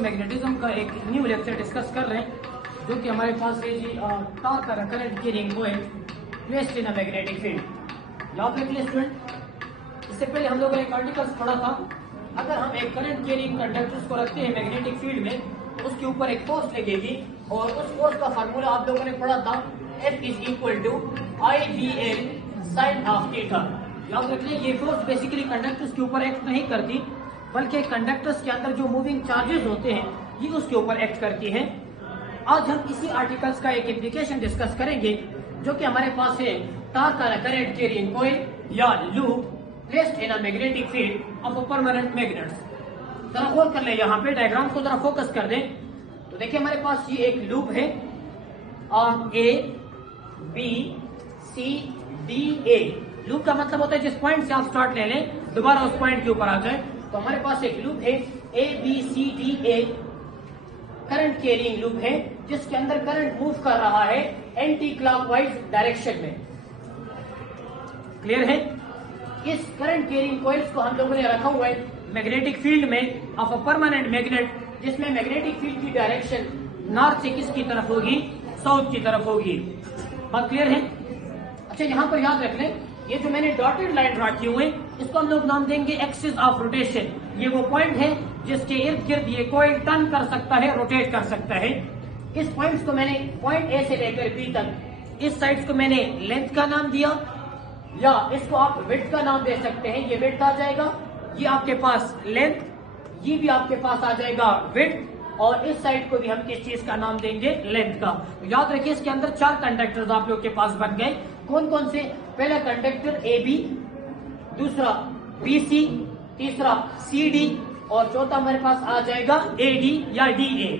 Electromagnetism का एक new lecture discuss कर रहे हैं जो कि हमारे पास है जी torque current carrying coil placed in a magnetic field. याद रखिए स्टूडेंट, इससे पहले हम लोगों ने एक आर्टिकल पढ़ा था, अगर हम एक करंट कैरिंग कंडक्टर्स को रखते हैं मैग्नेटिक फील्ड में, उसके ऊपर एक फोर्स लगेगी और उस फोर्स का फार्मूला आप लोगों ने पढ़ा था, F is equal to IVL sine of theta. याद रखिए ये फोर्स बेसिकली कंडक्टर्स के ऊपर एक्ट नहीं करती, बल्कि कंडक्टर्स के अंदर जो मूविंग चार्जेस होते हैं ये उसके ऊपर एक्ट करती हैं। आज हम इसी आर्टिकल्स का एक एप्लीकेशन डिस्कस करेंगे जो कि हमारे पास है टॉर्क करंट कैरिंग कॉइल या loop placed in a magnetic field of a permanent magnets. जरा गौर कर ले, यहाँ पे डायग्राम को जरा फोकस कर दें तो देखिए हमारे पास ये एक लूप है A B C D A। Loop का मतलब होता है जिस पॉइंट से आप स्टार्ट ले लें दोबारा उस पॉइंट के ऊपर आ जाए। तो हमारे पास एक लूप है A B C D A, current carrying loop है जिसके अंदर करंट मूव कर रहा है एंटी क्लॉकवाइज डायरेक्शन में। क्लियर है? इस करंट कैरिंग कॉइल्स को हम लोगों ने रखा हुआ है मैग्नेटिक फील्ड में ऑफ अ परमानेंट मैग्नेट, जिसमें मैग्नेटिक फील्ड की डायरेक्शन नॉर्थ से किसकी तरफ होगी? साउथ की तरफ होगी। बात क्लियर है? अच्छा, यहाँ पर याद रख लें, ये जो मैंने डॉटेड लाइन ड्रा की हुई इसको हम लोग नाम देंगे एक्सिस ऑफ रोटेशन। ये वो पॉइंट है जिसके इर्द गिर्द ये कॉइल टर्न कर सकता है, रोटेट कर सकता है। इस पॉइंट्स को मैंने पॉइंट ए से लेकर बी तक, इस साइड्स को मैंने लेंथ का नाम दिया या इसको आप विड्थ का नाम दे सकते हैं। ये विड्थ आ जाएगा, ये आपके पास लेंथ, ये भी आपके पास आ जाएगा विड्थ, और इस साइड को भी हम किस चीज का नाम देंगे? लेंथ का। तो याद रखिए इसके अंदर 4 कंडक्टर्स आप लोग के पास बन गए। कौन कौन से? पहला कंडक्टर AB, दूसरा BC, तीसरा CD और चौथा हमारे पास आ जाएगा AD या DA।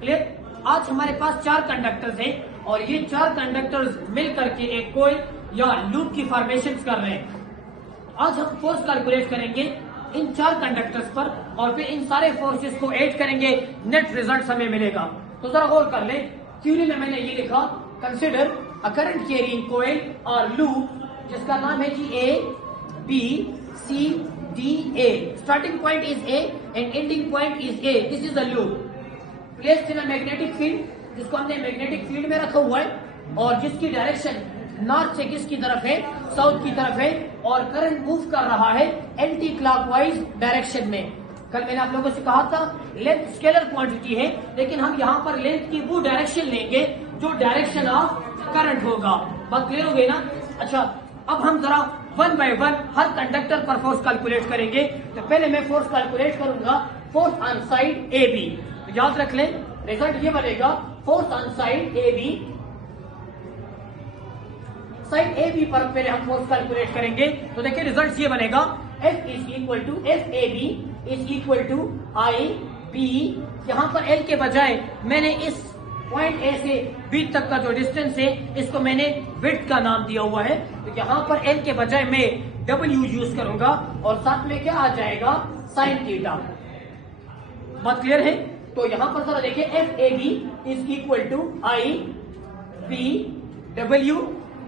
क्लियर? आज हमारे पास 4 कंडक्टर्स हैं और ये 4 कंडक्टर्स मिलकर के एक कॉइल या लूप की फॉर्मेशन कर रहे हैं। आज हम फोर्स कैलकुलेट करेंगे इन 4 कंडक्टर्स पर और फिर इन सारे फोर्सेस को ऐड करेंगे, नेट रिजल्ट हमें मिलेगा। तो जरा गौर कर ले, थ्योरी में मैंने ये लिखा, consider a current carrying coil और लूप जिसका नाम है जी A B C D A। Starting point is A and ending point is A। This is a loop placed in a magnetic field, जिसको हमने मैग्नेटिक फील्ड में रखा हुआ है और जिसकी डायरेक्शन नॉर्थ से किसकी तरफ है? साउथ की तरफ है, और करंट मूव कर रहा है एंटी क्लॉकवाइज डायरेक्शन में। कल मैंने आप लोगों से कहा था लेंथ स्केलर क्वांटिटी है, लेकिन हम यहाँ पर लेंथ की वो डायरेक्शन लेंगे जो डायरेक्शन ऑफ करंट होगा। बात क्लियर हो गई ना? अच्छा, अब हम जरा 1 बाय 1 हर कंडक्टर पर फोर्स कैलकुलेट करेंगे। तो पहले मैं फोर्स कैलकुलेट करूंगा फोर्स ऑन साइड AB। तो याद रख लें, रिजल्ट ये बनेगा force on side AB। Side AB पर पहले हम फोर्स कैलकुलेट करेंगे तो देखिए रिजल्ट ये बनेगा, F is equal to FAB is equal to IB। यहाँ पर L के बजाय मैंने इस पॉइंट A से B तक का जो डिस्टेंस है इसको मैंने विड्थ का नाम दिया हुआ है। तो यहाँ पर L के बजाय मैं W यूज करूंगा और साथ में क्या आ जाएगा? Sine theta. बात क्लियर है? तो यहाँ पर जरा देखिए FAB is equal to IBW।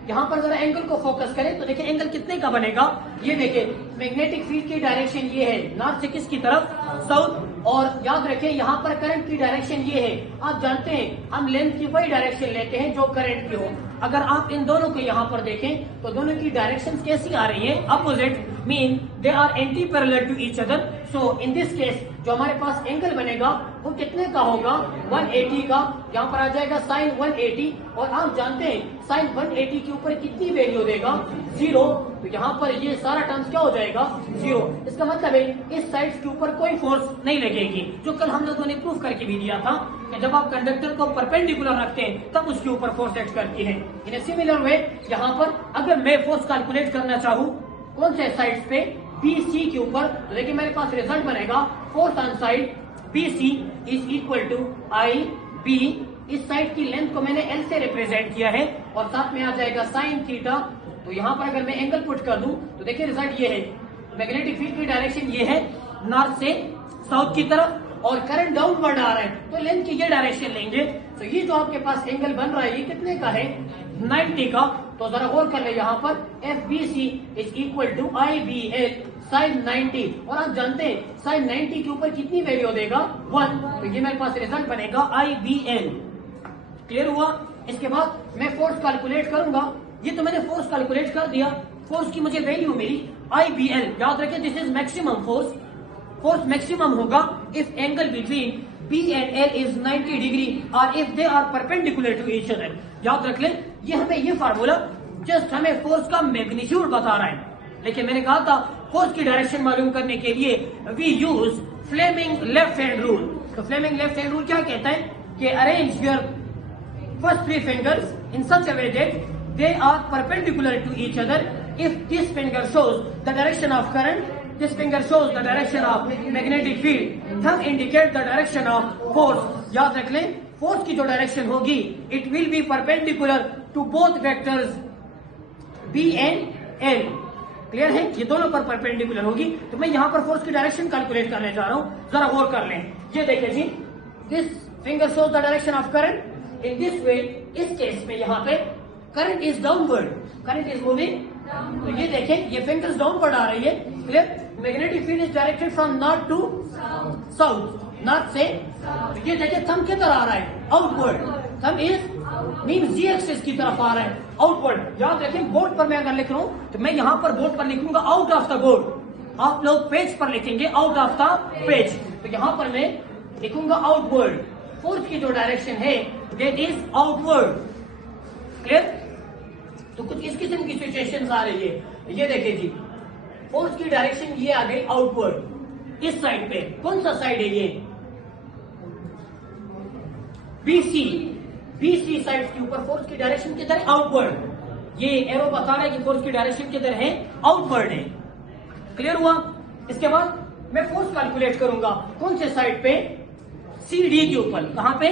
यहाँ पर जरा एंगल को फोकस करें तो देखिए एंगल कितने का बनेगा? ये देखिए मैग्नेटिक फील्ड की डायरेक्शन ये है नॉर्थ से किसकी तरफ? साउथ। और याद रखें यहाँ पर करंट की डायरेक्शन ये है। आप जानते हैं हम लेंथ की वही डायरेक्शन लेते हैं जो करंट की हो। अगर आप इन दोनों को यहाँ पर देखें तो दोनों की डायरेक्शन कैसी आ रही है? Opposite, mean they are anti parallel to each other. So in this case जो हमारे पास एंगल बनेगा वो कितने का होगा? 180 का। यहाँ पर आ जाएगा साइन 180, और आप जानते हैं साइन 180 के ऊपर कितनी वैल्यू देगा? 0। तो यहाँ पर ये सारा टर्म्स क्या हो जाएगा? 0। इसका मतलब है इस साइड के ऊपर कोई फोर्स नहीं लगेगी, जो कल हम लोगों ने प्रूफ करके भी दिया था कि जब आप कंडक्टर को परपेंडिकुलर रखते हैं तब उसके ऊपर फोर्स एक्ट करती है। इन ए सिमिलर वे यहाँ पर अगर मैं फोर्स कैलकुलेट करना चाहूँ कौन से साइड पे? BC के ऊपर, तो देखिए मेरे पास रिजल्ट बनेगा force on side BC is equal to IB। इस साइड की लेंथ को मैंने L से रिप्रेजेंट किया है और साथ में आ जाएगा साइन थीटा। तो यहाँ पर अगर मैं एंगल पुट कर दूं तो देखिए रिजल्ट ये है, मैग्नेटिक फील्ड की डायरेक्शन ये है नॉर्थ से साउथ की तरफ और करंट डाउनवर्ड आ रहा है, तो लेंथ की ये डायरेक्शन लेंगे। तो ये जो आपके पास एंगल बन रहा है ये कितने का है? 90 का। तो जरा गौर कर ले, यहाँ पर FBC is equal to IBL sine 90, और आप जानते हैं साइन 90 के ऊपर कितनी वैल्यू देगा 1, तो ये मेरे पास रिजल्ट बनेगा IBL। क्लियर हुआ? इसके बाद मैं फोर्स कैलकुलेट करूंगा, ये तो मैंने फोर्स कैलकुलेट कर दिया, फोर्स की मुझे वैल्यू मिली IBL। याद रखिए this is maximum force, force maximum होगा if angle between B and L is 90 degree और if they are perpendicular to each other. याद रख लें, ये हमें ये फार्मूला जस्ट हमें फोर्स का मैग्नीट्यूड बता रहा है, लेकिन मैंने कहा था फोर्स की डायरेक्शन मालूम करने के लिए we use Fleming left hand rule. तो फ्लेमिंग लेफ्ट हैंड रूल क्या कहता है कि arrange your first 3 fingers in such a way that they are perpendicular to each other. If this finger shows the direction of current, this finger shows the direction of magnetic field, thumb indicate the direction of force। याद रख लें force की जो direction होगी it will be perpendicular to both vectors B and L। Clear है? ये दोनों पर परपेंडिकुलर होगी। तो मैं यहाँ पर फोर्स की डायरेक्शन कैलकुलेट करने जा रहा हूँ, जरा गौर कर लें। ये देखिए जी, this finger shows the direction of current in this way. इस केस में यहाँ पे current is downward, current is moving. तो ये देखें ये फिंगर्स डाउनवर्ड आ रही है। Clear? Magnetic field is directed from north to south, north से। तो ये देखिए थंब किधर आ रहा है? आउटवर्ड। थंब इज मीन जी एक्सिस की तरफ आ रहा है, आउटवर्ड। याद रखें बोर्ड पर मैं अगर लिख रहा हूं तो मैं यहां पर बोर्ड पर लिखूंगा आउट ऑफ द बोर्ड, आप लोग पेज पर लिखेंगे आउट ऑफ द पेज। तो यहां पर मैं लिखूंगा आउटवर्ड। फोर्स की जो डायरेक्शन है दैट इज आउटवर्ड। क्लियर? तो कुछ इस किस्म की सिचुएशंस आ रही है। ये देखिए जी, फोर्स की डायरेक्शन ये आ गई आउटवर्ड। इस साइड पे कौन सा साइड है? ये BC, BC साइड के ऊपर फोर्स की डायरेक्शन किधर है? आउटवर्ड। ये एरो बता रहा है कि फोर्स की डायरेक्शन किधर है? आउटवर्ड है। क्लियर हुआ? इसके बाद मैं फोर्स कैलकुलेट करूंगा कौन से साइड पे? CD के ऊपर। कहां पे?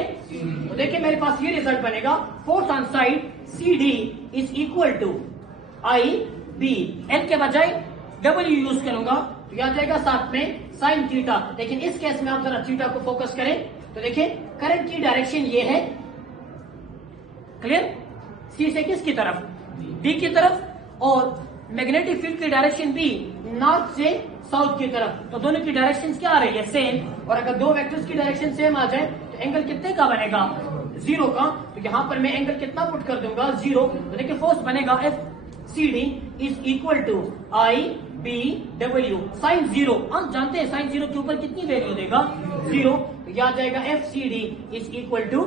तो देखिए मेरे पास ये रिजल्ट बनेगा, force on side CD is equal to IB। L के बजाय W यूज करूंगा तो याद जाएगा साथ में साइन थीटा। लेकिन इस केस में आप जरा थीटा को फोकस करें तो देखिए करंट की डायरेक्शन ये है। क्लियर? C से किसकी तरफ? D की तरफ, और मैग्नेटिक फील्ड की डायरेक्शन भी नॉर्थ से साउथ की तरफ। तो दोनों की डायरेक्शन क्या आ रही है? सेम। और अगर दो वेक्टर्स की डायरेक्शन सेम आ जाए तो एंगल कितने का बनेगा? 0 का। तो यहां पर मैं एंगल कितना पुट कर दूंगा? 0। तो देखिए फोर्स बनेगा FCD is equal to IBW sine 0। हम जानते हैं साइन 0 के ऊपर कितनी वैल्यू देगा? 0। तो याद जाएगा FCD इज इक्वल टू